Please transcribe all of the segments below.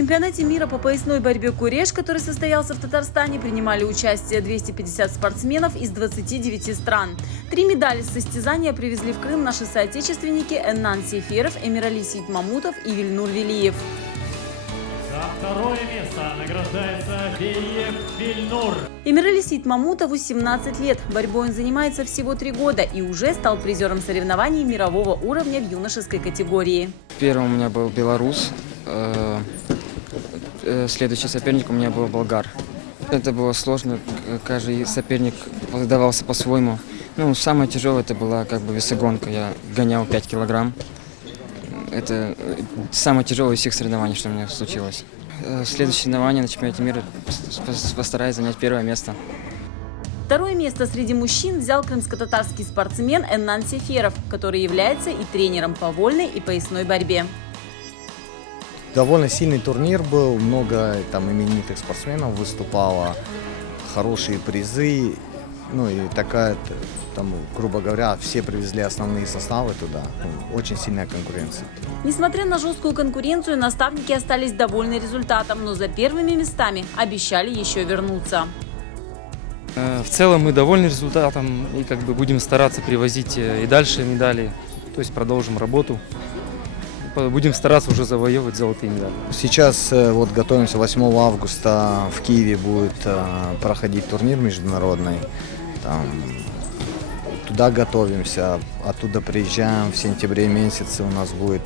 чемпионате мира по поясной борьбе куреш, который состоялся в Татарстане, принимали участие 250 спортсменов из 29 стран. 3 медали с состязания привезли в Крым наши соотечественники Эннан Сеферов, Эмирали Сейтмамутов и Вильнур Велиев. За второе место награждается Велиев Вильнур. Эмирали Сейтмамутову 17 лет. Борьбой он занимается всего 3 года и уже стал призером соревнований мирового уровня в юношеской категории. Первым у меня был белорус, следующий соперник у меня был болгар. Это было сложно, каждый соперник давался по-своему. Ну, самое тяжелое это была весогонка, я гонял 5 килограмм. Это самое тяжелое из всех соревнований, что у меня случилось. Следующее соревнование на чемпионате мира постараюсь занять первое место. Второе место среди мужчин взял крымско-татарский спортсмен Эннан Сеферов, который является и тренером по вольной и поясной борьбе. Довольно сильный турнир был, много там именитых спортсменов выступало, хорошие призы, ну и такая, там, грубо говоря, все привезли основные составы туда, очень сильная конкуренция. Несмотря на жесткую конкуренцию, наставники остались довольны результатом, но за первыми местами обещали еще вернуться. В целом мы довольны результатом и будем стараться привозить и дальше медали, то есть продолжим работу. Будем стараться уже завоевывать золотые медали. Сейчас вот готовимся, 8 августа в Киеве будет проходить турнир международный. Там, туда готовимся, оттуда приезжаем в сентябре месяце, у нас будет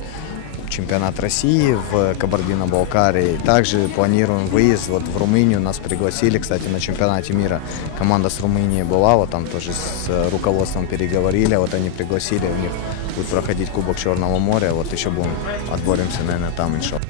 чемпионат России в Кабардино-Балкарии. Также планируем выезд вот в Румынию, нас пригласили, кстати, на чемпионате мира. Команда с Румынии была, вот там тоже с руководством переговорили, вот они пригласили, у них будет проходить Кубок Черного моря, вот еще будем отборемся, наверное, там, иншаллах.